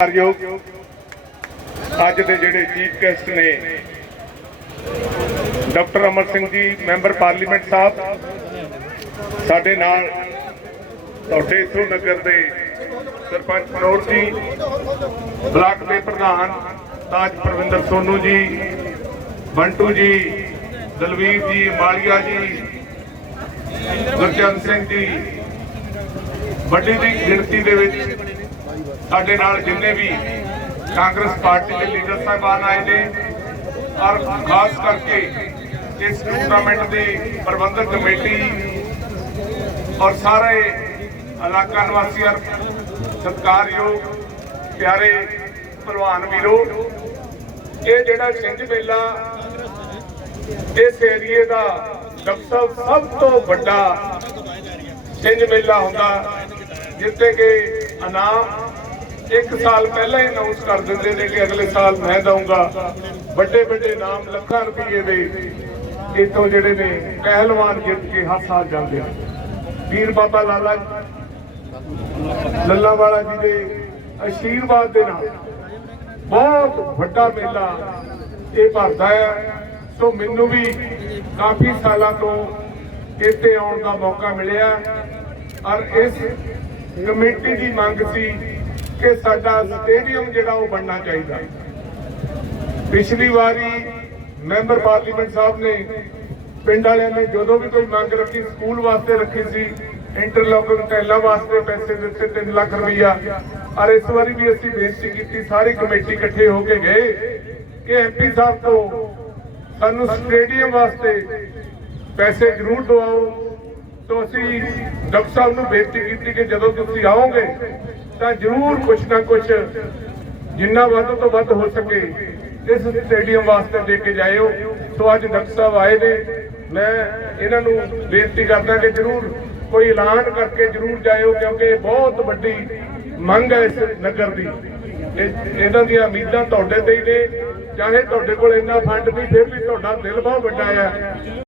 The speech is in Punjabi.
ਸਤਿਕਾਰਯੋਗ ਅੱਜ ਦੇ ਜਿਹੜੇ ਚੀਫ ਗੈਸਟ ਨੇ, doctor Amar Singh ji, member parliament ਸਾਹਿਬ, ਸਾਡੇ ਨਾਲ ਤੁਹਾਡੇ ਇਥੋਂ ਨਗਰ ਦੇ ਸਰਪੰਚ ਮਨੋਰ ਜੀ, ਬਲਾਕ ਦੇ ਪ੍ਰਧਾਨ ਤਾਜ ਪ੍ਰਵਿੰਦਰ ਸੋਨੂ ਜੀ, ਬੰਟੂ ਜੀ, ਦਲਵੀਰ ਜੀ, ਮਾਲੀਆ ਜੀ ਗੁਰਚੰਦ ਸਿੰਘ ਜੀ, ਵੱਡੀ ਦੀ ਗਿਣਤੀ ਦੇ ਵਿੱਚ ਸਾਡੇ ਨਾਲ ਜਿੰਨੇ ਵੀ ਕਾਂਗਰਸ ਪਾਰਟੀ ਦੇ ਲੀਡਰ ਸਾਹਿਬਾਨ ਆਏ ਨੇ, ਔਰ ਖਾਸ ਕਰਕੇ ਇਸ ਟੂਰਨਾਮੈਂਟ ਦੀ ਪ੍ਰਬੰਧਕ ਕਮੇਟੀ ਔਰ ਸਾਰੇ ਇਲਾਕਾ ਨਿਵਾਸੀਆਂ ਸਤਿਕਾਰਯੋਗ ਪਿਆਰੇ ਭਲਵਾਨ ਵੀਰੋ, ਇਹ ਜਿਹੜਾ ਸਿੰਘ ਮੇਲਾ ਇਸ ਏਰੀਏ ਦਾ ਡਾਕਟਰ ਸਭ ਤੋਂ ਵੱਡਾ ਸਿੰਘ ਮੇਲਾ ਹੁੰਦਾ, ਜਿੱਥੇ ਕਿ ਇਨਾਮ ਇੱਕ ਸਾਲ ਪਹਿਲਾਂ ਹੀ ਅਨਾਉਂਸ ਕਰ ਦਿੰਦੇ ਨੇ ਕਿ ਅਗਲੇ ਸਾਲ ਮੈਂ ਦਊਂਗਾ। ਵੱਡੇ ਵੱਡੇ ਨਾਮ ਲੱਖਾਂ ਰੁਪਏ ਦੇ ਇਥੋਂ ਜਿਹੜੇ ਨੇ ਪਹਿਲਵਾਨ ਜਿੱਤ ਕੇ ਹਰ ਸਾਲ ਜਾਂਦੇ ਆ ਵੀਰ ਬਾਬਾ ਲਾਲਾ ਲੱਲਾ ਵਾਲਾ ਜੀ ਦੇ ਆਸ਼ੀਰਵਾਦ ਦੇ ਨਾਲ ਬਹੁਤ ਵੱਡਾ ਮੇਲਾ ਇਹ ਭਰਦਾ ਹੈ। ਸੋ ਮੈਨੂੰ ਵੀ ਕਾਫੀ ਸਾਲਾਂ ਤੋਂ ਇੱਥੇ ਆਉਣ ਦਾ ਮੌਕਾ ਮਿਲਿਆ। ਔਰ ਇਸ ਕਮੇਟੀ ਦੀ ਮੰਗ ਸੀ ਕਿ ਸਾਡਾ ਸਟੇਡੀਅਮ ਜਿਹੜਾ ਉਹ ਬਣਨਾ ਚਾਹੀਦਾ। ਪਿਛਲੀ ਵਾਰੀ ਮੈਂਬਰ ਪਾਰਲੀਮੈਂਟ ਸਾਹਿਬ ਨੇ ਪਿੰਡ ਵਾਲਿਆਂ ਨੇ ਜਦੋਂ ਵੀ ਕੋਈ ਮੰਗ ਰੱਖੀ, ਸਕੂਲ ਵਾਸਤੇ ਰੱਖੀ ਸੀ ਇੰਟਰਲੋਕਿੰਗ ਟੈਲਾਂ ਵਾਸਤੇ ਪੈਸੇ ਦਿੱਤੇ 3 ਲੱਖ ਰੁਪਈਆ। ਔਰ ਇਸ ਵਾਰੀ ਵੀ ਅਸੀਂ ਬੇਨਤੀ ਕੀਤੀ, ਸਾਰੀ ਕਮੇਟੀ ਇਕੱਠੇ ਹੋ ਕੇ ਗਏ ਕਿ ਐਮਪੀ ਸਾਹਿਬ ਤੋਂ ਸਾਨੂੰ ਸਟੇਡੀਅਮ ਵਾਸਤੇ ਪੈਸੇ ਜ਼ਰੂਰ ਦਵਾਓ। ਤੋਂ ਅਸੀਂ ਡਾਕਟਰ ਸਾਹਿਬ ਨੂੰ ਬੇਨਤੀ ਕੀਤੀ ਕਿ ਜਦੋਂ ਤੁਸੀਂ ਆਓਗੇ ਤਾਂ ਜ਼ਰੂਰ ਕੁਛ ਨਾ ਕੁਛ ਜਿੰਨਾ ਵੱਧ ਤੋਂ ਵੱਧ ਹੋ ਸਕੇ ਇਸ ਸਟੇਡੀਅਮ ਵਾਸਤੇ ਦੇ ਕੇ ਜਾਇਓ। ਸੋ ਅੱਜ ਡਾਕਟਰ ਸਾਹਿਬ ਆਏ ਨੇ। ਮੈਂ ਇਹਨਾਂ ਨੂੰ ਬੇਨਤੀ ਕਰਦਾ ਕਿ ਜ਼ਰੂਰ ਕੋਈ ਐਲਾਨ ਕਰਕੇ ਜ਼ਰੂਰ ਜਾਇਓ ਕਿਉਂਕਿ ਇਹ ਬਹੁਤ ਵੱਡੀ ਮੰਗ ਹੈ ਇਸ ਨਗਰ ਦੀ। ਇਹਨਾਂ ਦੀਆਂ ਉਮੀਦਾਂ ਤੁਹਾਡੇ ਤੇ ਹੀ ਨੇ। ਚਾਹੇ ਤੁਹਾਡੇ ਕੋਲ ਇੰਨਾ ਫੰਡ ਨਹੀਂ ਫਿਰ ਵੀ ਤੁਹਾਡਾ ਦਿਲ ਬਹੁਤ ਵੱਡਾ ਹੈ